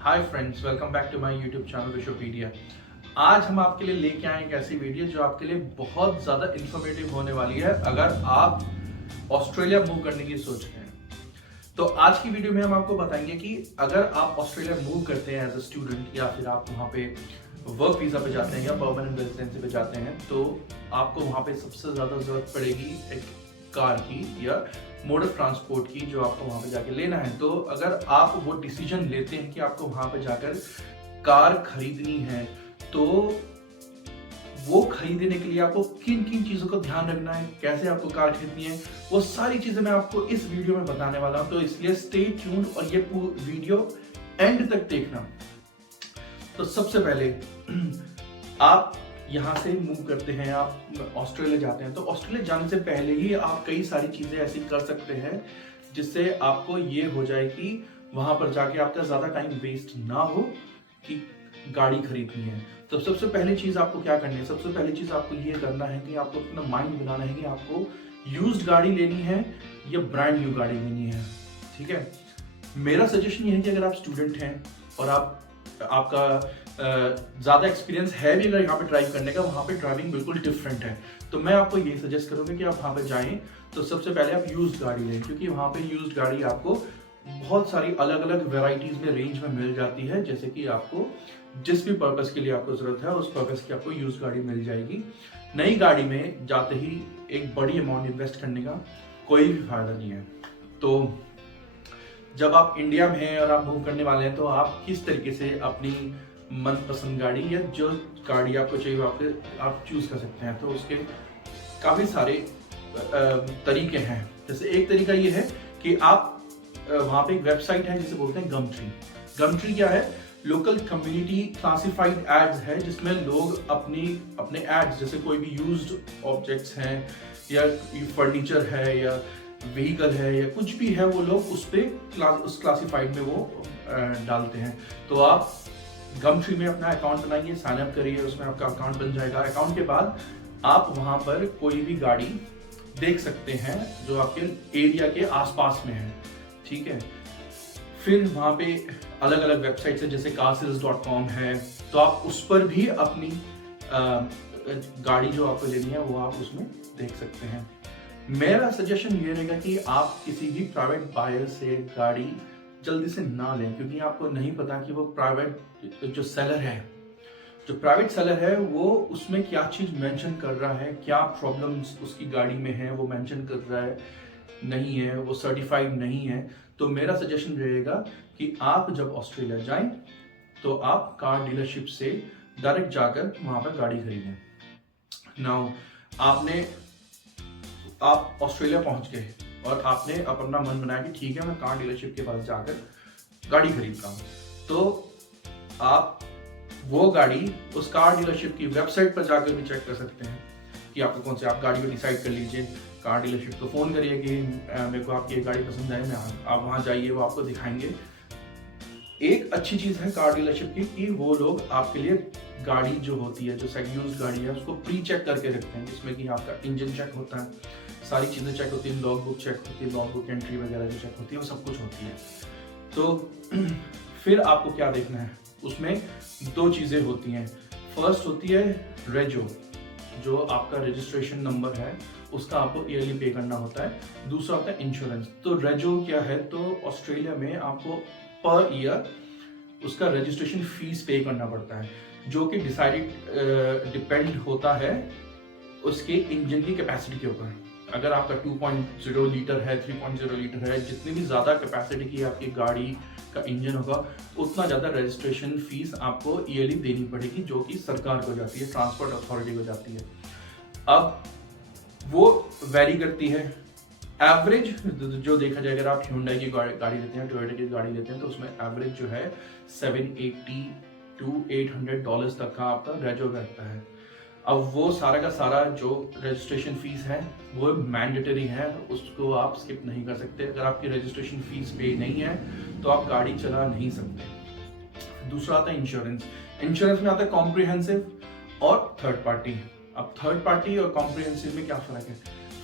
Hi friends, welcome back to my YouTube channel Vishwapedia. आज हम आपके लिए लेके आए एक ऐसी वीडियो जो आपके लिए बहुत ज़्यादा इंफॉर्मेटिव होने वाली है अगर आप ऑस्ट्रेलिया मूव करने की सोच रहे हैं। तो आज की वीडियो में हम आपको बताएंगे कि अगर आप ऑस्ट्रेलिया मूव करते हैं एज अ स्टूडेंट या फिर आप वहाँ पे वर्क वीज़ा पे जाते हैं या परमानेंट रेजिडेंसी पे जाते हैं, तो आपको वहाँ पे सबसे ज़्यादा ज़रूरत पड़ेगी एक कार की या मोड ऑफ ट्रांसपोर्ट की, जो आपको वहाँ पे जाके लेना है। तो अगर आप वो डिसीजन लेते हैं कि आपको वहाँ पे जाकर कार खरीदनी है, तो वो खरीदने के लिए आपको किन किन चीज़ों का ध्यान रखना है, कैसे आपको कार खरीदनी है, वो सारी चीज़ें मैं आपको इस वीडियो में बताने वाला हूँ। तो इसलिए स्टे ट्यून्ड और ये वीडियो एंड तक देखना। तो सबसे पहले आप यहाँ से मूव करते हैं, आप ऑस्ट्रेलिया जाते हैं, तो ऑस्ट्रेलिया जाने से पहले ही आप कई सारी चीज़ें ऐसी कर सकते हैं जिससे आपको ये हो जाए कि वहाँ पर जाके आपका ज़्यादा टाइम वेस्ट ना हो कि गाड़ी खरीदनी है। तो सबसे पहली चीज़ आपको क्या करनी है? सबसे पहली चीज़ आपको ये करना है कि आपको अपना माइंड बनाना है कि आपको यूज्ड गाड़ी लेनी है या ब्रांड न्यू गाड़ी लेनी है। ठीक है, मेरा सजेशन ये है कि अगर आप स्टूडेंट हैं और आपका ज़्यादा एक्सपीरियंस है भी अगर यहाँ पे ड्राइव करने का, वहाँ पे ड्राइविंग बिल्कुल डिफरेंट है, तो मैं आपको ये सजेस्ट करूँगा कि आप वहाँ पे जाएं तो सबसे पहले आप यूज्ड गाड़ी लें, क्योंकि वहाँ पे यूज्ड गाड़ी आपको बहुत सारी अलग अलग वेराइटीज़ में, रेंज में मिल जाती है। जैसे कि आपको जिस भी पर्पज़ के लिए आपको ज़रूरत है उस पर्पज़ की आपको यूज्ड गाड़ी मिल जाएगी। नई गाड़ी में जाते ही एक बड़ी अमाउंट इन्वेस्ट करने का कोई भी फायदा नहीं है। तो जब आप इंडिया में हैं और आप मूव करने वाले हैं, तो आप किस तरीके से अपनी मनपसंद गाड़ी या जो गाड़ी आपको चाहिए आप चूज कर सकते हैं। तो उसके काफ़ी सारे तरीके हैं। जैसे एक तरीका ये है कि आप वहाँ पे एक वेबसाइट है जिसे बोलते हैं गमट्री। गमट्री क्या है? लोकल कम्युनिटी क्लासिफाइड एड्स है, जिसमें लोग अपने एड्स, जैसे कोई भी यूज्ड ऑब्जेक्ट्स हैं या फर्नीचर है या व्हीकल है या कुछ भी है, वो लोग उस क्लासिफाइड में वो डालते हैं। तो आप गमट्री में अपना अकाउंट बनाइए, साइन अप करिए, उसमें आपका अकाउंट बन जाएगा। अकाउंट के बाद आप वहाँ पर कोई भी गाड़ी देख सकते हैं जो आपके एरिया के आसपास में है। ठीक है, फिर वहाँ पे अलग अलग वेबसाइट्स है, जैसे carsales.com है, तो आप उस पर भी अपनी गाड़ी जो आपको लेनी है वो आप उसमें देख सकते हैं। मेरा सजेशन ये रहेगा कि आप किसी भी प्राइवेट बायर से गाड़ी जल्दी से ना लें, क्योंकि आपको नहीं पता कि वो प्राइवेट जो प्राइवेट सेलर है वो उसमें क्या चीज़ मेंशन कर रहा है, क्या प्रॉब्लम्स उसकी गाड़ी में है वो मेंशन कर रहा है, नहीं है, वो सर्टिफाइड नहीं है। तो मेरा सजेशन रहेगा कि आप जब ऑस्ट्रेलिया जाएं तो आप कार डीलरशिप से डायरेक्ट जाकर वहाँ पर गाड़ी खरीदें। नाउ आप ऑस्ट्रेलिया पहुँच गए और आपने अपना मन बनाया कि ठीक है, मैं कार डीलरशिप के पास जाकर गाड़ी खरीदता हूँ। तो आप वो गाड़ी उस कार डीलरशिप की वेबसाइट पर जाकर भी चेक कर सकते हैं कि आपको कौन से, आप गाड़ी को डिसाइड कर लीजिए, कार डीलरशिप को फ़ोन करिए कि मेरे को आपकी ये गाड़ी पसंद है, आप वहाँ जाइए, वो आपको दिखाएंगे। एक अच्छी चीज़ है कार डीलरशिप की कि वो लोग आपके लिए गाड़ी जो होती है, जो यूज्ड गाड़ी है, उसको प्री चेक करके रखते हैं, जिसमें कि आपका इंजन चेक होता है, सारी चीज़ें चेक होती है, लॉग बुक चेक होती है, लॉग बुक एंट्री वगैरह जो चेक होती है वो सब कुछ होती है। तो फिर आपको क्या देखना है, उसमें दो चीज़ें होती हैं। फर्स्ट होती है रेजो, जो आपका रजिस्ट्रेशन नंबर है, उसका आपको ईयरली पे करना होता है। दूसरा होता है इंश्योरेंस। तो रेजो क्या है? तो ऑस्ट्रेलिया में आपको पर ईयर उसका रजिस्ट्रेशन फीस पे करना पड़ता है, जो कि डिपेंड होता है उसके इंजन की कैपेसिटी के ऊपर। अगर आपका 2.0 लीटर है, 3.0 लीटर है, जितनी भी ज़्यादा कैपेसिटी की आपकी गाड़ी का इंजन होगा, उतना ज़्यादा रजिस्ट्रेशन फीस आपको ईयरली देनी पड़ेगी, जो कि सरकार को जाती है, ट्रांसपोर्ट अथॉरिटी को जाती है। अब वो वेरी करती है। एवरेज जो देखा जाए, अगर आप Hyundai की गाड़ी लेते हैं, टोयोटा की गाड़ी लेते हैं, तो उसमें एवरेज जो है $780 to $800 तक का आपका रेजो रहता है। अब वो सारा का सारा जो रजिस्ट्रेशन फीस है वो मैंडेटरी है, उसको आप स्किप नहीं कर सकते। अगर आपकी रजिस्ट्रेशन फीस पे नहीं है तो आप गाड़ी चला नहीं सकते। दूसरा आता है इंश्योरेंस। इंश्योरेंस में आता है कॉम्प्रिहेंसिव और थर्ड पार्टी। अब थर्ड पार्टी और कॉम्प्रिहेंसिव में क्या फ़र्क है?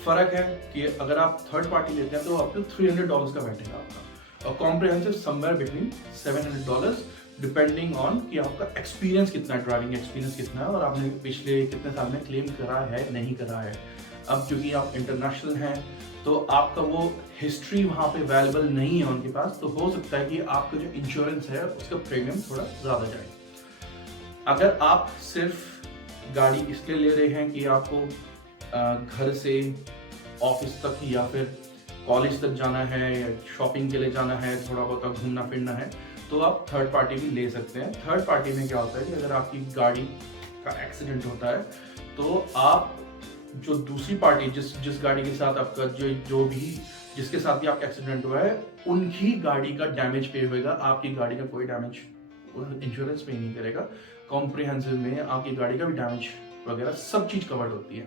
फ़र्क है कि अगर आप थर्ड पार्टी लेते हैं तो आपको $300 का बैठेगा आपका, और comprehensive somewhere between $700 depending on कि आपका एक्सपीरियंस कितना है, ड्राइविंग एक्सपीरियंस कितना है और आपने पिछले कितने साल में क्लेम करा है नहीं करा है। अब क्योंकि आप इंटरनेशनल हैं तो आपका वो हिस्ट्री वहाँ पे अवेलेबल नहीं है उनके पास, तो हो सकता है कि आपका जो इंश्योरेंस है उसका प्रीमियम थोड़ा ज़्यादा जाए। अगर आप सिर्फ गाड़ी इसलिए ले रहे हैं कि आपको घर से ऑफिस तक या फिर कॉलेज तक जाना है या शॉपिंग के लिए जाना है, थोड़ा बहुत घूमना फिरना है, तो आप थर्ड पार्टी भी ले सकते हैं। थर्ड पार्टी में क्या होता है कि अगर आपकी गाड़ी का एक्सीडेंट होता है तो आप जो दूसरी पार्टी जिस गाड़ी के साथ आपका जिसके साथ भी आपका एक्सीडेंट हुआ है उनकी गाड़ी का डैमेज पे होएगा, आपकी गाड़ी का कोई डैमेज इंश्योरेंस पे नहीं करेगा। कॉम्प्रिहेंसिव में आपकी गाड़ी का भी डैमेज वगैरह सब चीज कवर्ड होती है।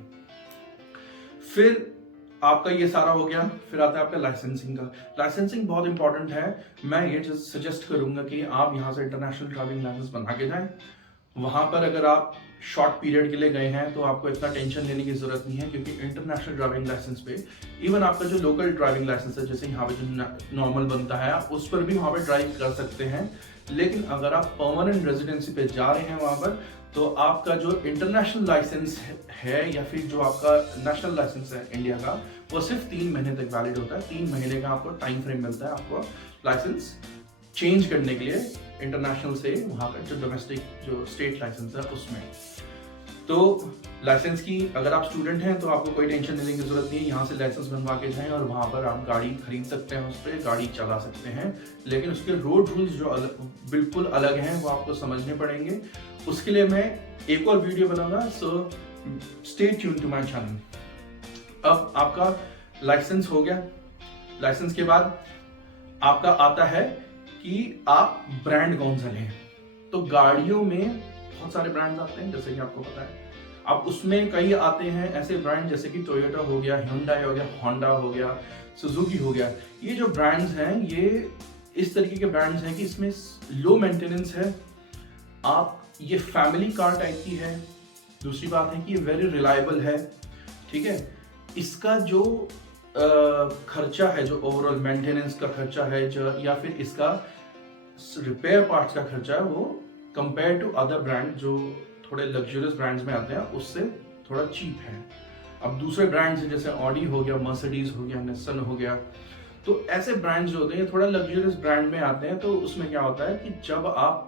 फिर आपका ये सारा हो गया, फिर आता है आपका लाइसेंसिंग का। लाइसेंसिंग बहुत इंपॉर्टेंट है। मैं ये सजेस्ट करूंगा कि आप यहाँ से इंटरनेशनल ड्राइविंग लाइसेंस बना के जाएं। वहां पर अगर आप शॉर्ट पीरियड के लिए गए हैं तो आपको इतना टेंशन लेने की जरूरत नहीं है, क्योंकि इंटरनेशनल ड्राइविंग लाइसेंस पे इवन आपका जो लोकल ड्राइविंग लाइसेंस है, जैसे यहाँ पे जो नॉर्मल बनता है, आप उस पर भी वहाँ पे ड्राइव कर सकते हैं। लेकिन अगर आप परमानेंट रेजिडेंसी पे जा रहे हैं वहाँ पर, तो आपका जो इंटरनेशनल लाइसेंस है या फिर जो आपका नेशनल लाइसेंस है इंडिया का, वो सिर्फ 3 महीने तक वैलिड होता है। 3 महीने का आपको टाइम फ्रेम मिलता है आपको लाइसेंस चेंज करने के लिए इंटरनेशनल से वहाँ पर जो डोमेस्टिक जो स्टेट लाइसेंस है उसमें। तो लाइसेंस की अगर आप स्टूडेंट हैं तो आपको कोई टेंशन लेने की जरूरत नहीं है। यहाँ से लाइसेंस बनवा के जाएं और वहाँ पर आप गाड़ी खरीद सकते हैं, उस पर गाड़ी चला सकते हैं। लेकिन उसके रोड रूल्स जो बिल्कुल अलग हैं वो आपको समझने पड़ेंगे। उसके लिए मैं एक और वीडियो बनाऊंगा, so stay tuned to my channel. अब आपका लाइसेंस हो गया। लाइसेंस के बाद आपका आता है कि आप ब्रांड कौन सा लें। तो गाड़ियों में बहुत सारे ब्रांड्स आते हैं, जैसे कि आपको पता है। अब उसमें कई आते हैं ऐसे ब्रांड जैसे कि टोयोटा हो गया, hyundai हो गया, होंडा हो गया, सुजुकी हो गया। ये जो ब्रांड्स हैं ये इस तरीके के ब्रांड्स हैं कि इसमें लो मेंटेनेंस है, आप ये फैमिली कार टाइप की है। दूसरी बात है कि ये वेरी रिलायबल है, ठीक है। इसका जो खर्चा है, जो ओवरऑल मेंटेनेंस का खर्चा है, जो या फिर इसका रिपेयर पार्ट्स का खर्चा है, वो कंपेयर टू अदर ब्रांड जो थोड़े लग्जरियस ब्रांड्स में आते हैं उससे थोड़ा चीप है। अब दूसरे ब्रांड्स जैसे ऑडी हो गया, मर्सिडीज हो गया, निस्सन हो गया, तो ऐसे ब्रांड्स जो होते हैं थोड़ा लग्जरियस ब्रांड में आते हैं। तो उसमें क्या होता है कि जब आप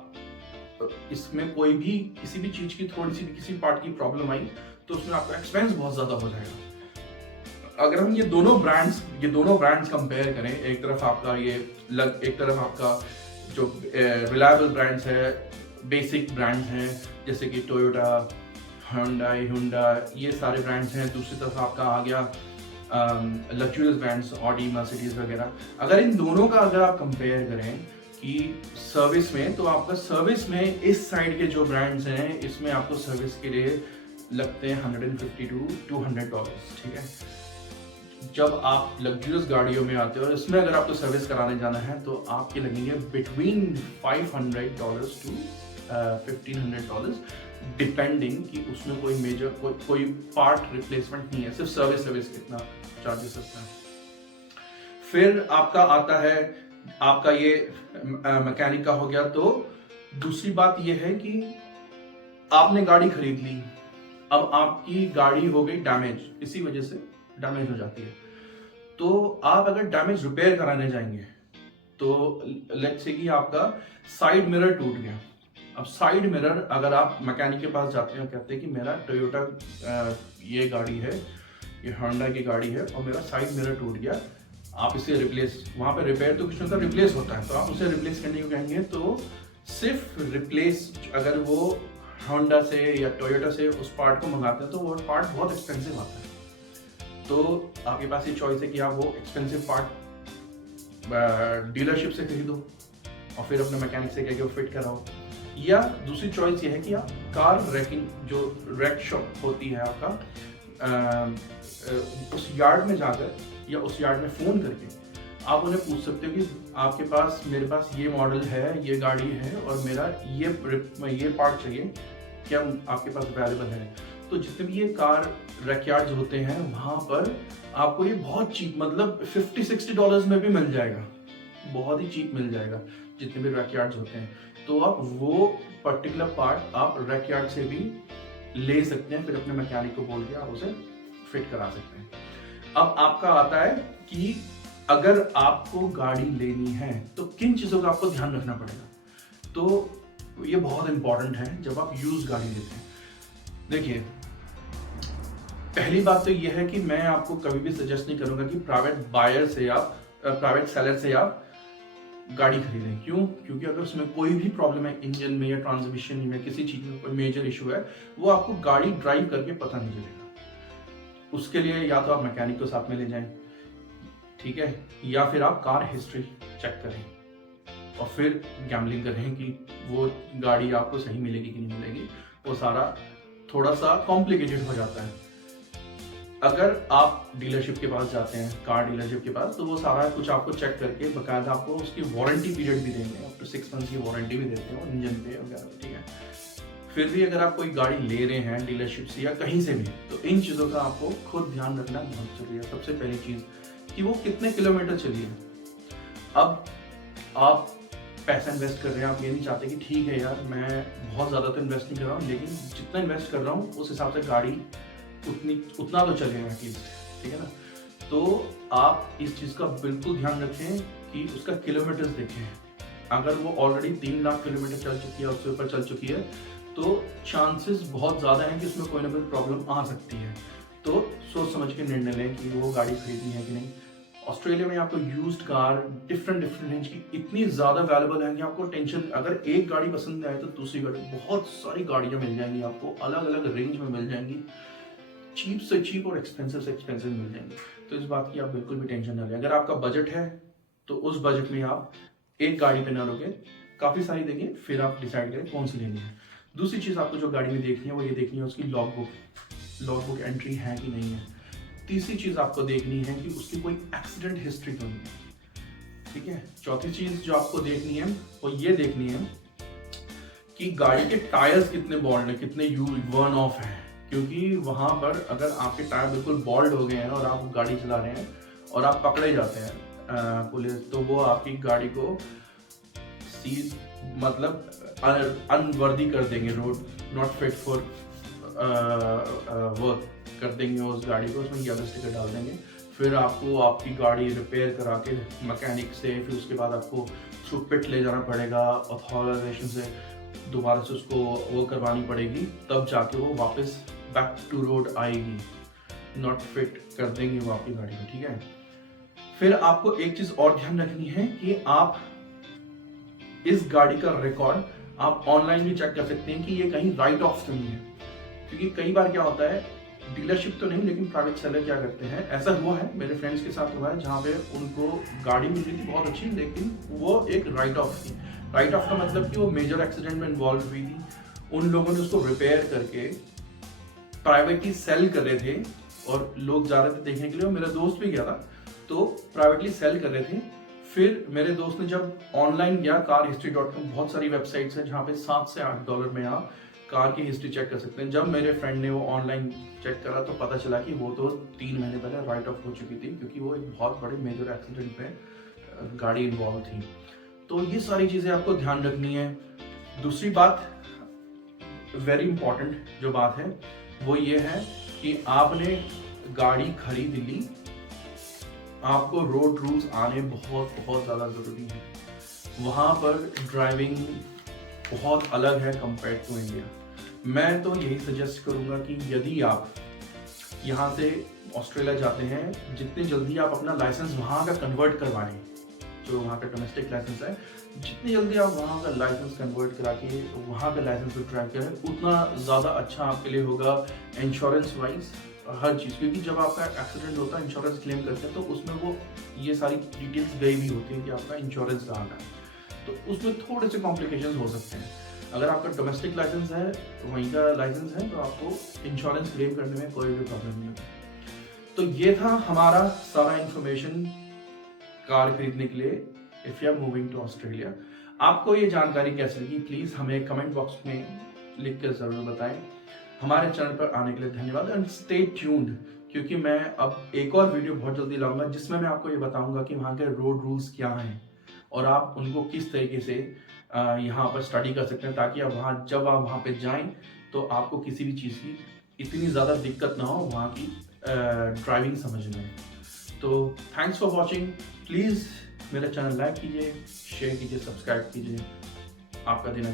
इसमें कोई भी किसी भी चीज की थोड़ी सी किसी पार्ट की प्रॉब्लम आई तो उसमें आपका एक्सपेंस बहुत ज्यादा हो जाएगा। अगर हम ये दोनों ब्रांड्स कंपेयर करें, एक तरफ आपका जो रिलायबल ब्रांड्स है, बेसिक ब्रांड्स हैं जैसे कि टोयोटा, hyundai, ये सारे ब्रांड्स हैं। दूसरी तरफ आपका आ गया लग्जरियस ब्रांड्स, ऑडी, मर्सिडीज वगैरह। अगर इन दोनों का अगर आप कंपेयर करें कि सर्विस में, तो आपका सर्विस में इस साइड के जो ब्रांड्स हैं इसमें आपको सर्विस के लिए लगते हैं $150 to $200, ठीक है। जब आप लग्जरियस गाड़ियों में आते हो और इसमें अगर आपको सर्विस कराने जाना है तो आपके लगेंगे बिटवीन $500 to $1,500, डिपेंडिंग कि उसमें कोई मेजर कोई पार्ट रिप्लेसमेंट नहीं है, सिर्फ सर्विस कितना चार्जेस लगता है। फिर आपका आता है आपका ये मैकेनिक का हो गया। तो दूसरी बात ये है कि आपने गाड़ी खरीद ली, अब आपकी गाड़ी हो गई डैमेज, इसी वजह से डैमेज हो जाती है। तो आप अगर डैमेज रिपेयर कराने जाएंगे तो लेट्स से कि आपका साइड मिरर टूट गया। अब साइड मिरर अगर आप मैकेनिक के पास जाते हैं, कहते हैं कि मेरा टोयोटा ये गाड़ी है, ये होंडा की गाड़ी है और मेरा साइड मिरर टूट गया, आप इसे रिप्लेस, वहाँ पे रिपेयर तो कुछ होता है, रिप्लेस होता है, तो आप उसे रिप्लेस करने को कहेंगे तो सिर्फ रिप्लेस अगर वो होंडा से या टोयोटा से उस पार्ट को मंगाते हैं तो वो पार्ट बहुत एक्सपेंसिव आता है। तो आपके पास ये चॉइस है कि आप वो एक्सपेंसिव पार्ट डीलरशिप से खरीदो और फिर अपने मैकेनिक से कह के वो फिट कराओ, या दूसरी चॉइस ये है कि आप कार रैकिंग जो रैक शॉप होती है आपका, उस यार्ड में जाकर या उस यार्ड में फ़ोन करके आप उन्हें पूछ सकते हो कि आपके पास, मेरे पास ये मॉडल है, ये गाड़ी है और मेरा ये पार्ट चाहिए, क्या आपके पास अवेलेबल है। तो जितने भी ये कार रैक यार्ड्स होते हैं वहाँ पर आपको ये बहुत चीप, मतलब $50-60 में भी मिल जाएगा, बहुत ही चीप मिल जाएगा। जितने भी रैक यार्ड्स होते हैं, तो आप वो पर्टिकुलर पार्ट आप रैक यार्ड से भी ले सकते हैं, फिर अपने मैकेनिक को बोल के आप उसे फिट करा सकते हैं। अब आपका आता है कि अगर आपको गाड़ी लेनी है तो किन चीज़ों का आपको ध्यान रखना पड़ेगा। तो ये बहुत इंपॉर्टेंट है जब आप यूज गाड़ी लेते हैं। देखिए, पहली बात तो ये है कि मैं आपको कभी भी सजेस्ट नहीं करूंगा कि प्राइवेट सेलर से आप गाड़ी खरीदें। क्यों? क्योंकि अगर उसमें कोई भी प्रॉब्लम है इंजन में या ट्रांसमिशन में, किसी चीज में कोई मेजर इशू है, वो आपको गाड़ी ड्राइव करके पता नहीं चलेगा। उसके लिए या तो आप मैकेनिक को साथ में ले जाएं, ठीक है, या फिर आप कार हिस्ट्री चेक करें और फिर गैम्बलिंग करें कि वो गाड़ी आपको सही मिलेगी कि नहीं मिलेगी। वो सारा थोड़ा सा कॉम्प्लिकेटेड हो जाता है। अगर आप डीलरशिप के पास जाते हैं, कार डीलरशिप के पास, तो वो सारा कुछ आपको चेक करके बकायदा आपको उसकी वारंटी पीरियड भी देंगे, अप टू 6 मंथ्स की वारंटी भी देते हैं इंजन पे वगैरह, ठीक है। फिर भी अगर आप कोई गाड़ी ले रहे हैं डीलरशिप से या कहीं से भी, तो इन चीज़ों का आपको खुद ध्यान रखना बहुत जरूरी है। सबसे पहली चीज़ कि वो कितने किलोमीटर चली है। अब आप पैसा इन्वेस्ट कर रहे हैं, आप ये नहीं चाहते कि ठीक है यार मैं बहुत ज़्यादा तो इन्वेस्ट नहीं कर रहा हूँ, लेकिन जितना इन्वेस्ट कर रहा हूँ उस हिसाब से गाड़ी उतना तो चलेगा एटलीस्ट, ठीक है ना। तो आप इस चीज़ का बिल्कुल ध्यान रखें कि उसका किलोमीटर्स देखें। अगर वो ऑलरेडी 3 लाख किलोमीटर चल चुकी है, उससे ऊपर चल चुकी है, तो चांसेस बहुत ज़्यादा हैं कि उसमें कोई ना कोई प्रॉब्लम आ सकती है। तो सोच समझ के निर्णय लें कि वो गाड़ी खरीदनी है कि नहीं। ऑस्ट्रेलिया में आपको यूज्ड कार डिफरेंट रेंज की इतनी ज़्यादा अवेलेबल है कि आपको टेंशन, अगर एक गाड़ी पसंद आए तो दूसरी गाड़ी, बहुत सारी गाड़ियाँ मिल जाएंगी आपको, अलग अलग रेंज में मिल जाएंगी, चीप से चीप और एक्सपेंसिव से एक्सपेंसिव मिल जाएंगे। तो इस बात की आप बिल्कुल भी टेंशन ना लें। अगर आपका बजट है तो उस बजट में आप एक गाड़ी पे ना रुके, काफ़ी सारी देखिए, फिर आप डिसाइड करें कौन सी लेनी है। दूसरी चीज़ आपको जो गाड़ी में देखनी है वो ये देखनी है उसकी लॉग बुक एंट्री है कि नहीं है। तीसरी चीज़ आपको देखनी है कि उसकी कोई एक्सीडेंट हिस्ट्री तो नहीं है, ठीक है। चौथी चीज़ जो आपको देखनी है वो ये देखनी है कि गाड़ी के टायर्स कितने बॉल्ड है, कितने वर्न ऑफ है। क्योंकि वहाँ पर अगर आपके टायर बिल्कुल बॉल्ड हो गए हैं और आप गाड़ी चला रहे हैं और आप पकड़े जाते हैं पुलिस, तो वो आपकी गाड़ी को सीज मतलब अनवर्दी कर देंगे, road not fit for work कर देंगे उस गाड़ी को, उसमें येलो स्टिकर डाल देंगे। फिर आपको आपकी गाड़ी रिपेयर करा के मैकेनिक से, फिर उसके बाद आपको थ्रू पिट ले जाना पड़ेगा, ऑथराइजेशन से दोबारा से उसको वो करवानी पड़ेगी, तब जाके वो वापस बैक टू रोड आएगी। नॉट फिट कर देंगे वो आपकी गाड़ी को, ठीक है। फिर आपको एक चीज और ध्यान रखनी है कि आप इस गाड़ी का रिकॉर्ड आप ऑनलाइन भी चेक कर सकते हैं कि ये कहीं राइट ऑफ तो नहीं है। क्योंकि कई बार क्या होता है, डीलरशिप तो नहीं लेकिन प्राइवेट सेलर क्या करते हैं, ऐसा हुआ है मेरे फ्रेंड्स के साथ हुआ है, जहाँ पे उनको गाड़ी मिल रही थी बहुत अच्छी, लेकिन वो एक राइट ऑफ थी। राइट ऑफ का मतलब कि वो मेजर एक्सीडेंट में इन्वॉल्व हुई थी। उन लोगों ने उसको रिपेयर करके प्राइवेटली सेल कर रहे थे और लोग जा रहे थे देखने के लिए, और मेरा दोस्त भी गया था, तो प्राइवेटली सेल कर रहे थे। फिर मेरे दोस्त ने जब ऑनलाइन गया, carhistory.com बहुत सारी वेबसाइट्स है जहाँ पे $7 से $8 में आप कार की हिस्ट्री चेक कर सकते हैं। जब मेरे फ्रेंड ने वो ऑनलाइन चेक करा तो पता चला कि वो तो 3 महीने पहले राइट ऑफ हो चुकी थी, क्योंकि वो एक बहुत बड़े मेजर एक्सीडेंट में गाड़ी इन्वॉल्व थी। तो ये सारी चीज़ें आपको ध्यान रखनी है। दूसरी बात, वेरी इंपॉर्टेंट जो बात है वो ये है कि आपने गाड़ी खरीद ली, आपको रोड रूल्स आने बहुत बहुत ज़्यादा ज़रूरी है। वहाँ पर ड्राइविंग बहुत अलग है कंपेयर टू इंडिया। मैं तो यही सजेस्ट करूँगा कि यदि आप यहाँ से ऑस्ट्रेलिया जाते हैं, जितनी जल्दी आप अपना लाइसेंस वहाँ का कन्वर्ट करवाएं, जो वहाँ का डोमेस्टिक लाइसेंस है, जितनी जल्दी आप वहाँ का लाइसेंस कन्वर्ट करा के वहाँ का लाइसेंस पर ड्राइव करें, उतना ज़्यादा अच्छा आपके लिए होगा इंश्योरेंस वाइज, हर चीज़। क्योंकि जब आपका एक्सीडेंट होता है, इंश्योरेंस क्लेम करते हैं, तो उसमें वो ये सारी डिटेल्स गई भी होती हैं कि आपका इंश्योरेंस कहाँ का है, तो उसमें थोड़े से कॉम्प्लिकेशंस हो सकते हैं। अगर आपका डोमेस्टिक लाइसेंस है, वहीं का लाइसेंस है, तो आपको इंश्योरेंस क्लेम करने में कोई भी प्रॉब्लम नहीं होती। तो ये था हमारा सारा इंफॉर्मेशन कार खरीदने के लिए if you are moving to Australia. आपको ये जानकारी कैसी लगी प्लीज़ हमें कमेंट बॉक्स में लिख कर ज़रूर बताएं। हमारे चैनल पर आने के लिए धन्यवाद एंड स्टे ट्यून्ड, क्योंकि मैं अब एक और वीडियो बहुत जल्दी लाऊंगा जिसमें मैं आपको ये बताऊंगा कि वहाँ के रोड रूल्स क्या हैं और आप उनको किस तरीके से यहाँ पर स्टडी कर सकते हैं, ताकि आप जब आप वहाँ पे जाएं तो आपको किसी भी चीज़ की इतनी ज़्यादा दिक्कत ना हो वहाँ की ड्राइविंग समझने में। तो थैंक्स फॉर वॉचिंग। प्लीज़ मेरा चैनल लाइक कीजिए, शेयर कीजिए, सब्सक्राइब कीजिए। आपका दिन